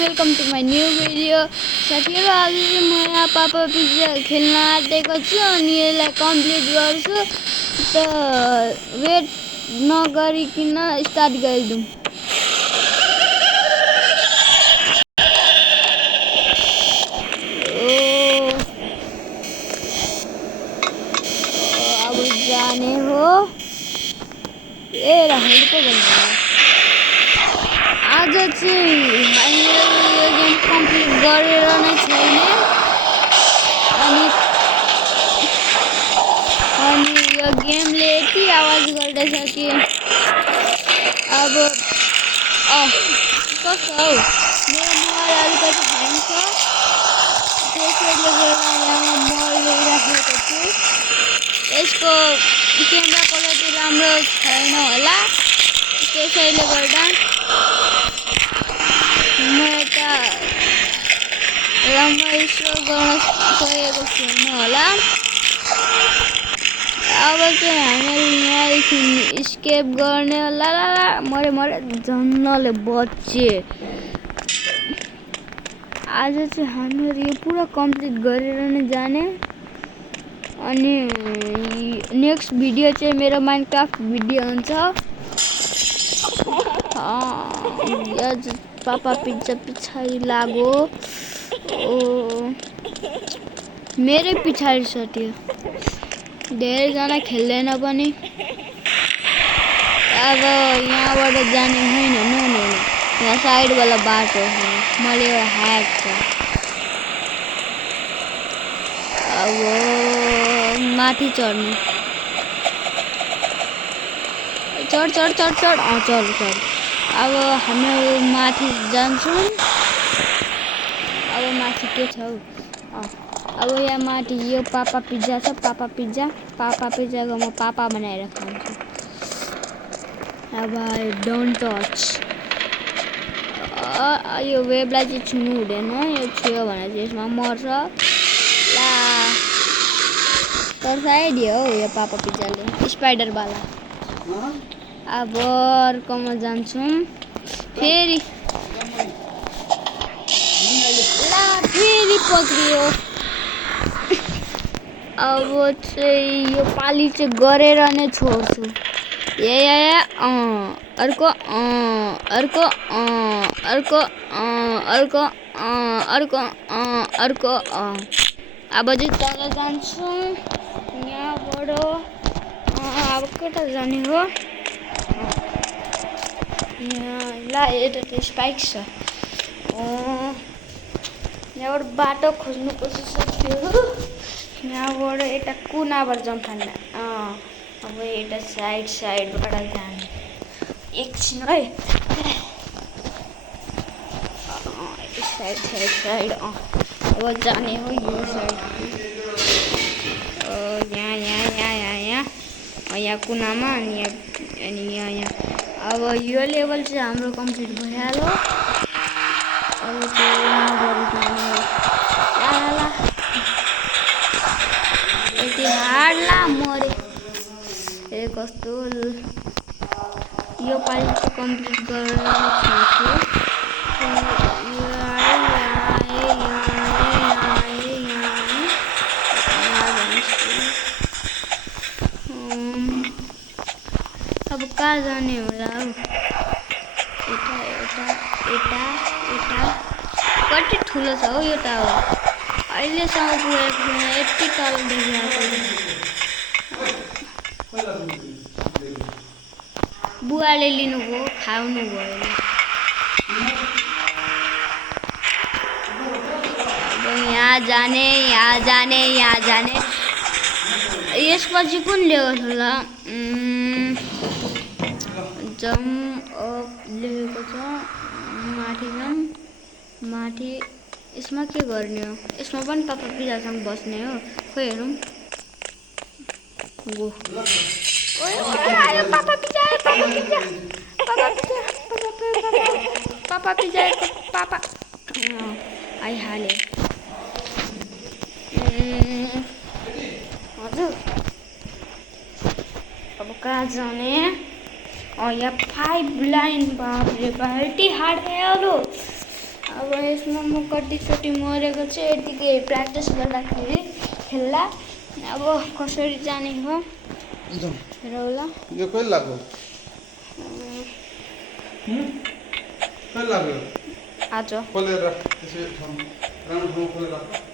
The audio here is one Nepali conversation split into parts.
Welcome to my new video. साथीहरु आज म यहाँ पापा पिज्जा खेल्न आँटेको छु अनि यसलाई कम्प्लिट गर्छु त वेट नगरिकन स्टार्ट गरिदिउँ। अब जाने हो ए राहुल को आज चाहिँ हामीले यो गेम कम्प्लिट गरेर नै छैन अनि यो गेमले यति आवाज गर्दैछ कि अब कस्तो हौ मेरो मोबाइल अलिकति ह्याङ छ त्यसैले गर्दा यहाँ मोबाइल ल्याइराखेको छु। यसको क्यामेरा क्वालिटी राम्रो छैन होला त्यसैले गर्दा म यता राम्ररी सो गर्न सकेको छैन होला। अब चाहिँ हामीले यहाँदेखि स्केप गर्ने होला। मरे जन्नले बचे। आज चाहिँ हामीहरू यो पुरा कम्प्लिट गरेर नै जाने अनि नेक्स्ट भिडियो चाहिँ मेरो माइनक्राफ्ट भिडियो हुन्छ। आज पापा पिज्जा पछाडि लाग्यो मेरै पछाडि छ त्यो धेरैजना खेल्दैन पनि। अब यहाँबाट जाने होइन नो यहाँ साइडवाला बाटो छ मैले एउटा ह्याक छ। अब माथि चढ्नु चढ अब हामीहरू माथि जान्छौँ। अब माथि के छ हौ अब यहाँ माथि यो पापा पिज्जा छ। पापा पिज्जाको म पापा बनाएर खान्छु। अब डोन्ट टच यो वेबलाई चाहिँ छुनु हुँदैन। यो छुयो भने चाहिँ यसमा मर्छ ला तर्साइदियो हौ यो पापा पिज्जाले स्पाइडरवाला। अब अर्कोमा जान्छौँ फेरि पक्रियो। अब चाहिँ यो पाली चाहिँ गरेर नै छोड्छु। अर्को अब चाहिँ तल जान्छु यहाँबाट। अब कता जाने हो यहाँ ला यता त स्पाइक छ। यहाँबाट बाटो खोज्नुपर्छ साथीहरू। यहाँबाट यता कुनाबाट जाउँ खान्न। अब यता साइडबाट जाने एकछिन है साइड अब जाने हो यो साइड यहाँ कुनामा अनि यहाँ अब यो लेभल चाहिँ हाम्रो कम्प्लिट भइहाल्यो। अब चाहिँ यहाँबाट जाने यति हार्ला मरे ए कस्तो यो पालि चाहिँ कम्प्लिट गरेर छोड्छु। अब कहाँ जाने होला हौ यता कति ठुलो छ हौ यो टावर अहिलेसम्म पुगेको छैन यति तल देखिरहेको। बुवाले लिनुभयो खाउनु भयो। यहाँ जाने यसपछि कुन लेभल होला जम्प अप लेखेको छ माथि यसमा के गर्ने हो। यसमा पनि पापा पिज्जासँग बस्ने हो खोइ हेरौँ। पापा आइहाले हजुर। अब कहाँ जाने यहाँ 5 लाइन बाप रे यति हार्ड भयो। अब यसमा म कतिचोटि मरेको चाहिँ यतिकै प्र्याक्टिस गर्दाखेरि खेल्दा अब कसरी जाने हो हेरौ ल यो कहिले लाग्यो कहिले लाग्यो आज खोलेर त्यसै राम्रो ठाउँ खोलेर राख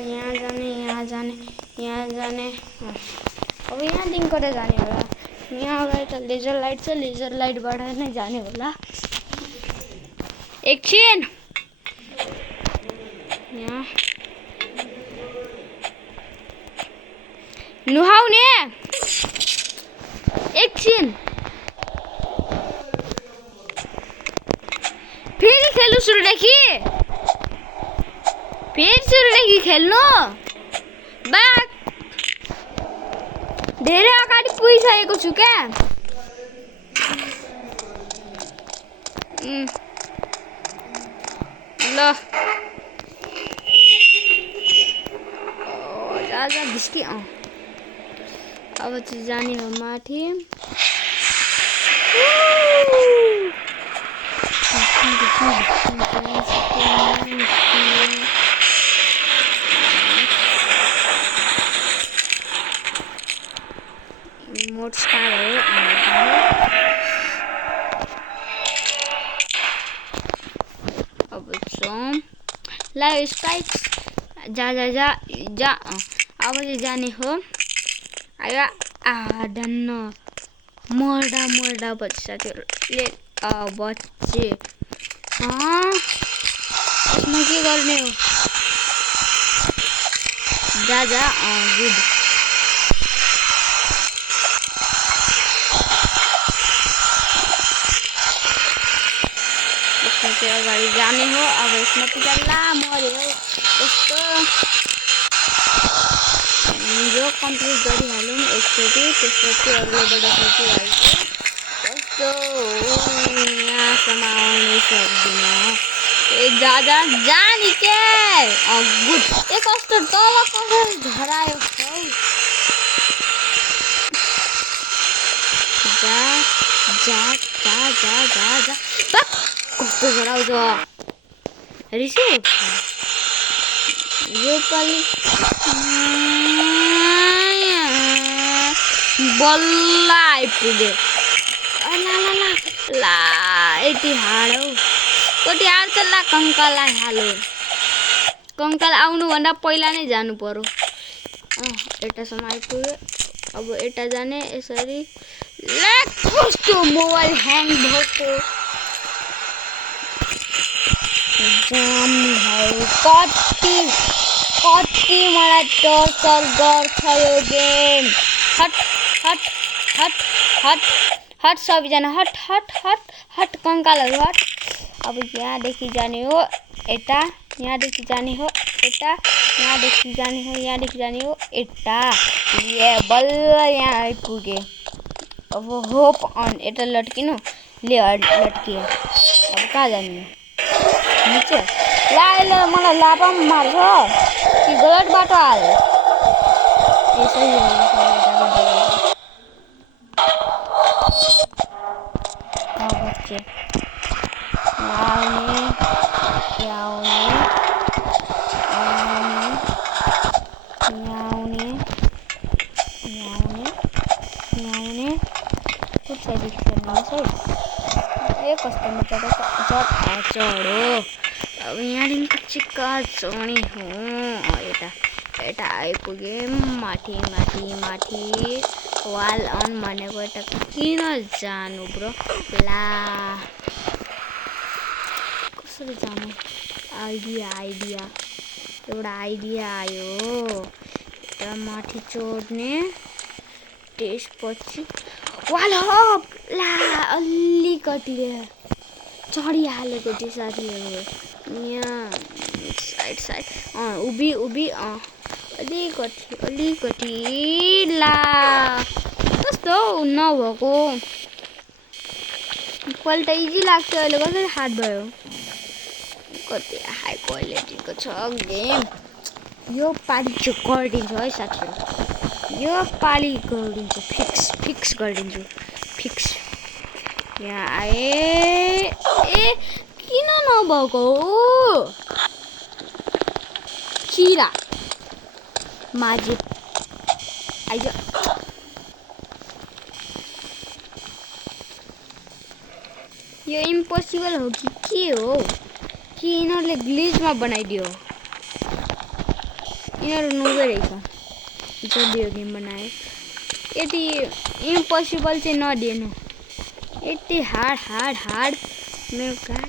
यहाँ जाने यहाँ जाने अब यहाँदेखिको त जाने होला यहाँ अगाडि त लेजर लाइट छ लेजर लाइटबाट नै जाने होला एकछिन यहाँ नुहाउने एकछिन फेरि खेल्नु सुरुदेखि खेल्नु बाक धेरै अगाडि पुगिसकेको छु क्या ल जा भिस्की अब चाहिँ जाने हो माथि मोट्स कहाँ भयो अब जाउँ ल स्पाइक्स जा अब चाहिँ जाने हो आयो डन्न मर्दा बच्चे साथीहरूले बच्चे यसमा के गर्ने हो जा गुड यसमा चाहिँ अगाडि जाने हो अब यसमा पिला मऱ्यो कस्तो यो कम्प्लिट गरिहालौँ एकचोटि त्यसपछि अरूबाट सोचिहाल्छु कस्तो यहाँसम्म आउनै सक्दिनँ जाने के गुड कस्तो तल कसरी झरायो जा कस्तो झराउँछ रिस यो पालि बल्ल आइपुग्यो ला यति हाड हौ कति हाड त ला कङ्काललाई हालो कङ्काल आउनुभन्दा पहिला नै जानु पर्यो यतासम्म आइपुग्यो अब यता जाने यसरी ला कस्तो मोबाइल ह्याङ भएको कति मलाई टर्चर गर्छ यो गेम हट सबैजना हट कङ्कालहरू हट अब यहाँदेखि जाने हो यता यहाँदेखि जाने हो यता यहाँदेखि जाने हो यता बल्ल यहाँ आइपुगे अब होप अन यता लट्किनु ले लट्कियो अब कहाँ जाने नीचे ला मलाई लापा पनि मार्छ कि गलत बाटो हाल यसै बच्चे कस्तो चढो अब यहाँदेखि चिक्का चढ्ने हो यता आइपुगेँ माथि वाल अन भनेको यता किन जानु ब्रो ला कसरी जानु आइडिया एउटा आइडिया आयो यता माथि चढ्ने त्यसपछि वाल हप ला अलिकति चढिहालेको थियो साथीहरू यहाँ साइड उभि अलिकति ला कस्तो नभएको पहिला त इजी लाग्थ्यो अहिले कसरी हार्ड भयो कति हाई क्वालिटीको छ गेम यो पालि चाहिँ गरिदिन्छु है साथीहरू यो पालि गरिदिन्छु फिक्स गरिदिन्छु यहाँ आए ए किन नभएको किरा माझे आइज यो इम्पोसिबल हो कि के हो कि यिनीहरूले ग्लिचमा बनाइदियो यिनीहरू नुबे रहेछ जब यो गेम बनायो यति इम्पोसिबल चाहिँ नदिनु यति हार्ड मेरो कार्ड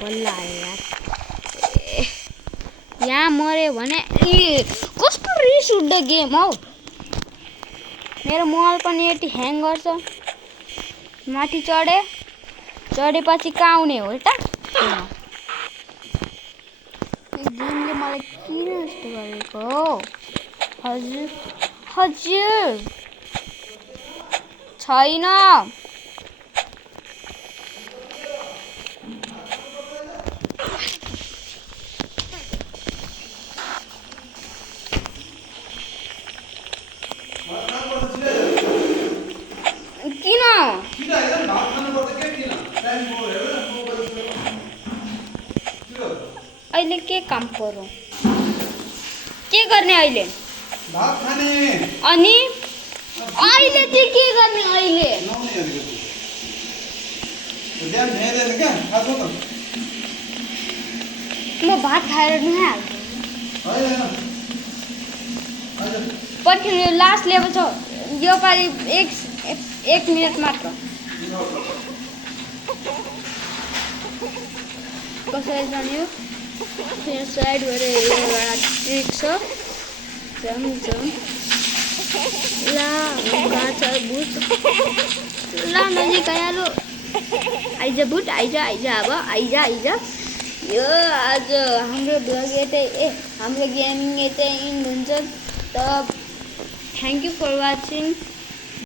बल्ल आयो यार यहाँ मऱ्यो भने कस्तो रिस उठ्दो गेम हौ मेरो मोबाइल पनि यति ह्याङ गर्छ माथि चढेपछि कहाँ आउने हो त गेमले मलाई किन यस्तो गरेको हजुर छैन किन अहिले के काम पर्यो के गर्ने अहिले भात खाने अनि अहिले चाहिँ के गर्ने अहिले बिहान भ्याइँदैन क्या खाएको त म भात खाएर नुहाइहाल्छु होइन पर्खिनु यो लास्ट लेभल छ यो पालि एक मिनट मात्र कसरी जाने हो फेरि साइड भएर एउटा ट्रिक छ जम ला गाछ भूत ला नजिक आइहाल्यो आइज भूत आइज अब आइज यो आज हाम्रो ब्लग हाम्रो गेमिङ यतै इन्ड हुन्छ त थ्याङ्क यू फर वाचिङ